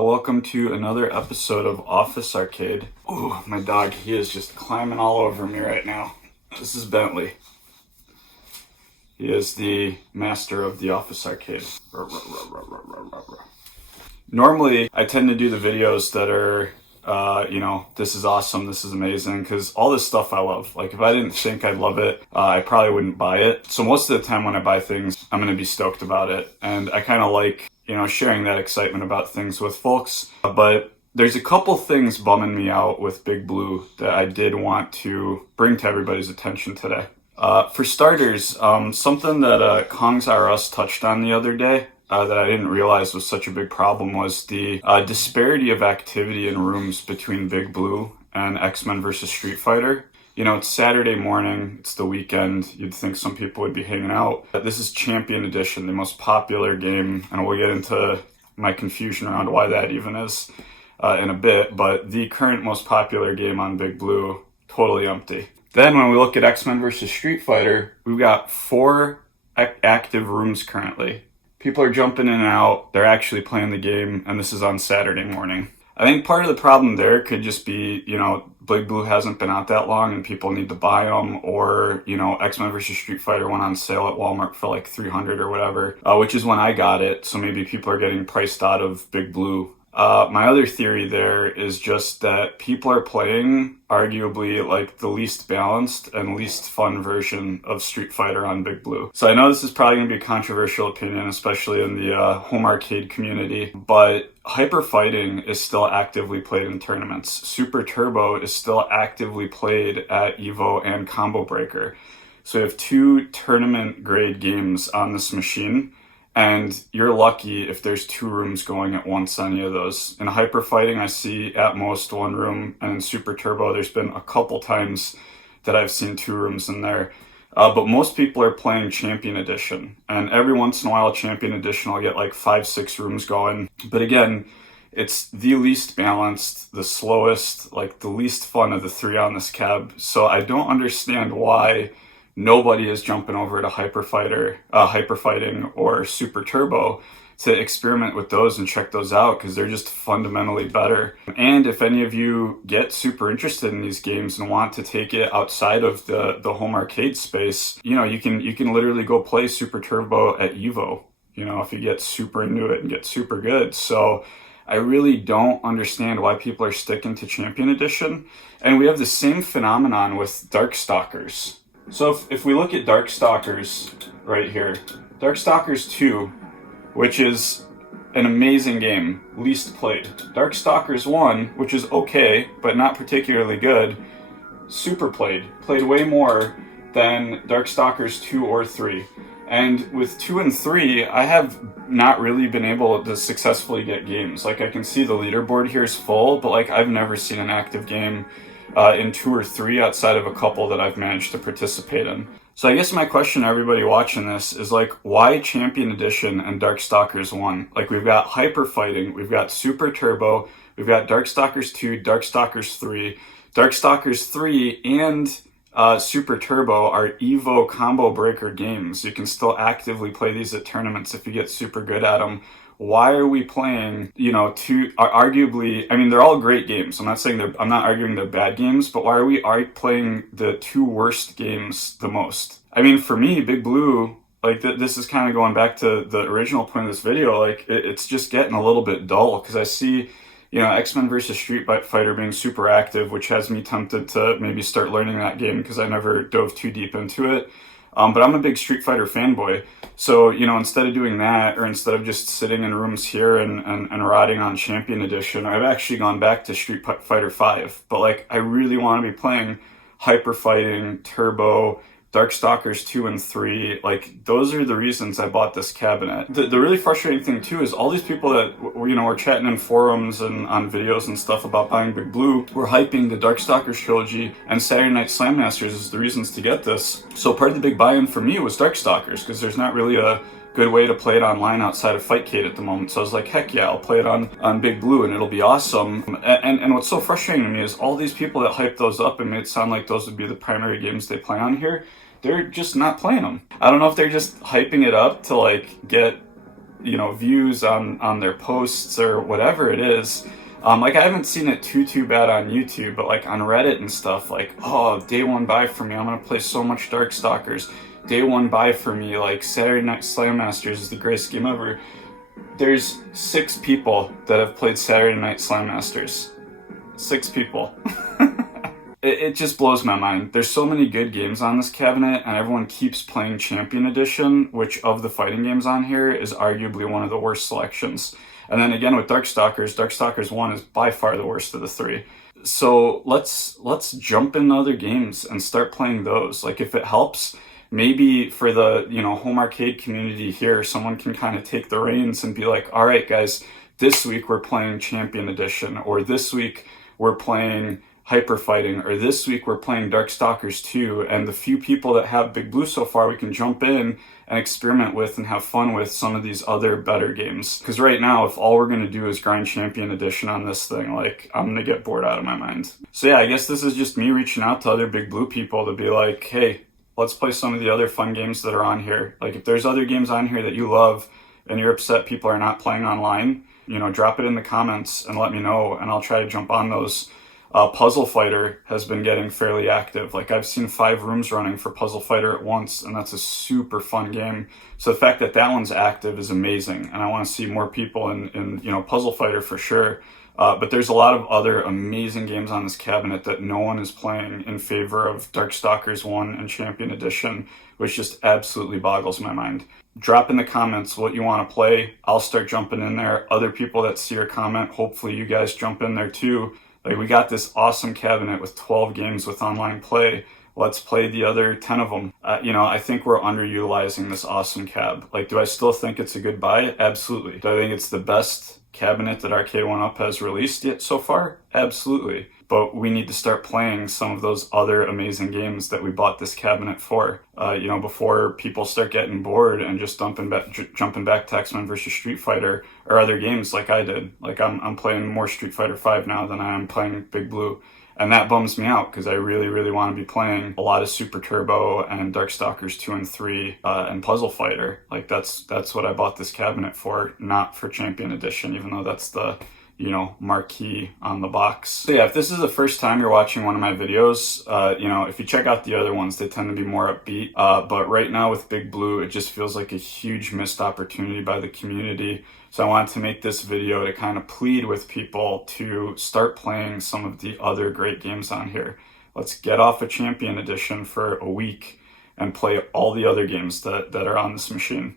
Welcome to another episode of Office Arcade. Oh, my dog, he is just climbing all over me right now. This is Bentley. He is the master of the Office Arcade. Normally, I tend to do the videos that are, this is awesome, this is amazing, because all this stuff I love. Like, if I didn't think I'd love it, I probably wouldn't buy it. So most of the time when I buy things, I'm going to be stoked about it. And I kind of like, sharing that excitement about things with folks. But there's a couple things bumming me out with Big Blue that I did want to bring to everybody's attention today. For starters, something that Kongs R Us touched on the other day that I didn't realize was such a big problem was the disparity of activity in rooms between Big Blue and X-Men vs. Street Fighter. It's Saturday morning, it's the weekend, you'd think some people would be hanging out. This is Champion Edition, the most popular game, and we'll get into my confusion around why that even is in a bit, but the current most popular game on Big Blue, totally empty. Then when we look at X-Men vs. Street Fighter, we've got 4 active rooms currently. People are jumping in and out, they're actually playing the game, and this is on Saturday morning. I think part of the problem there could just be, Big Blue hasn't been out that long and people need to buy them, or, X-Men vs. Street Fighter went on sale at Walmart for like $300 or whatever, which is when I got it, so maybe people are getting priced out of Big Blue. My other theory there is just that people are playing arguably like the least balanced and least fun version of Street Fighter on Big Blue. So I know this is probably going to be a controversial opinion, especially in the home arcade community, but Hyper Fighting is still actively played in tournaments. Super Turbo is still actively played at EVO and Combo Breaker. So we have 2 tournament grade games on this machine. And you're lucky if there's 2 rooms going at once on any of those. In Hyper Fighting, I see at most 1 room, and in Super Turbo, there's been a couple times that I've seen 2 rooms in there. But most people are playing Champion Edition, and every once in a while, Champion Edition will get like 5-6 rooms going. But again, it's the least balanced, the slowest, like the least fun of the 3 on this cab. So I don't understand why nobody is jumping over to Hyper Fighting or Super Turbo to experiment with those and check those out, because they're just fundamentally better. And if any of you get super interested in these games and want to take it outside of the home arcade space, you can literally go play Super Turbo at EVO, if you get super into it and get super good. So I really don't understand why people are sticking to Champion Edition. And we have the same phenomenon with Darkstalkers. So if we look at Darkstalkers right here, Darkstalkers 2, which is an amazing game, least played. Darkstalkers 1, which is okay, but not particularly good, super played way more than Darkstalkers 2 or 3. And with 2 and 3, I have not really been able to successfully get games. Like, I can see the leaderboard here is full, but like I've never seen an active game in 2 or 3 outside of a couple that I've managed to participate in. So I guess my question to everybody watching this is like, why Champion Edition and Darkstalkers 1? Like, we've got Hyper Fighting, we've got Super Turbo, we've got Darkstalkers 2, Darkstalkers 3. Darkstalkers 3 and Super Turbo are EVO Combo Breaker games. You can still actively play these at tournaments if you get super good at them. Why are we playing, 2, arguably, I mean, they're all great games. I'm not arguing they're bad games, but why are we playing the 2 worst games the most? I mean, for me, Big Blue, like, this is kind of going back to the original point of this video, like, it's just getting a little bit dull, because I see, X-Men vs. Street Fighter being super active, which has me tempted to maybe start learning that game, because I never dove too deep into it. But I'm a big Street Fighter fanboy, so, instead of doing that, or instead of just sitting in rooms here and rotting on Champion Edition, I've actually gone back to Street Fighter 5. But, like, I really want to be playing Hyper Fighting, Turbo, Darkstalkers 2 and 3, like, those are the reasons I bought this cabinet. The really frustrating thing, too, is all these people that, were chatting in forums and on videos and stuff about buying Big Blue were hyping the Darkstalkers trilogy and Saturday Night Slam Masters as the reasons to get this. So part of the big buy-in for me was Darkstalkers, because there's not really a good way to play it online outside of Fightcade at the moment. So I was like, heck yeah, I'll play it on Big Blue and it'll be awesome. And what's so frustrating to me is all these people that hyped those up and made it sound like those would be the primary games they play on here, they're just not playing them. I don't know if they're just hyping it up to like get views on their posts or whatever it is. Like, I haven't seen it too bad on YouTube, but like on Reddit and stuff, like, oh, day one buy for me, I'm gonna play so much Darkstalkers. Day one buy for me, like, Saturday Night Slam Masters is the greatest game ever. There's 6 people that have played Saturday Night Slam Masters. 6 people. It just blows my mind. There's so many good games on this cabinet, and everyone keeps playing Champion Edition, which of the fighting games on here is arguably one of the worst selections. And then again with Darkstalkers 1 is by far the worst of the 3. So let's jump into other games and start playing those. Like, if it helps, maybe for the home arcade community here, someone can kind of take the reins and be like, all right guys, this week we're playing Champion Edition, or this week we're playing Hyper Fighting, or this week we're playing Darkstalkers 2, and the few people that have Big Blue so far, we can jump in and experiment with and have fun with some of these other better games. Because right now, if all we're going to do is grind Champion Edition on this thing, like, I'm going to get bored out of my mind. So yeah, I guess this is just me reaching out to other Big Blue people to be like, hey, let's play some of the other fun games that are on here. Like, if there's other games on here that you love and you're upset people are not playing online, drop it in the comments and let me know, and I'll try to jump on those. Puzzle Fighter has been getting fairly active. Like, I've seen 5 rooms running for Puzzle Fighter at once, and that's a super fun game. So the fact that that one's active is amazing, and I want to see more people in Puzzle Fighter for sure. But there's a lot of other amazing games on this cabinet that no one is playing in favor of Darkstalkers 1 and Champion Edition, which just absolutely boggles my mind. Drop in the comments what you want to play. I'll start jumping in there. Other people that see your comment, hopefully you guys jump in there too. Like, we got this awesome cabinet with 12 games with online play. Let's play the other 10 of them. I think we're underutilizing this awesome cab. Like, do I still think it's a good buy? Absolutely. Do I think it's the best cabinet that Arcade1Up has released yet so far? Absolutely. But we need to start playing some of those other amazing games that we bought this cabinet for. Before people start getting bored and just jumping back to X-Men vs. Street Fighter or other games like I did. Like, I'm playing more Street Fighter 5 now than I am playing Big Blue. And that bums me out because I really, really want to be playing a lot of Super Turbo and Darkstalkers 2 and 3 and Puzzle Fighter. Like, that's what I bought this cabinet for, not for Champion Edition, even though that's the marquee on the box. So yeah, if this is the first time you're watching one of my videos, if you check out the other ones, they tend to be more upbeat. But right now with Big Blue, it just feels like a huge missed opportunity by the community. So I wanted to make this video to kind of plead with people to start playing some of the other great games on here. Let's get off a Champion Edition for a week and play all the other games that are on this machine.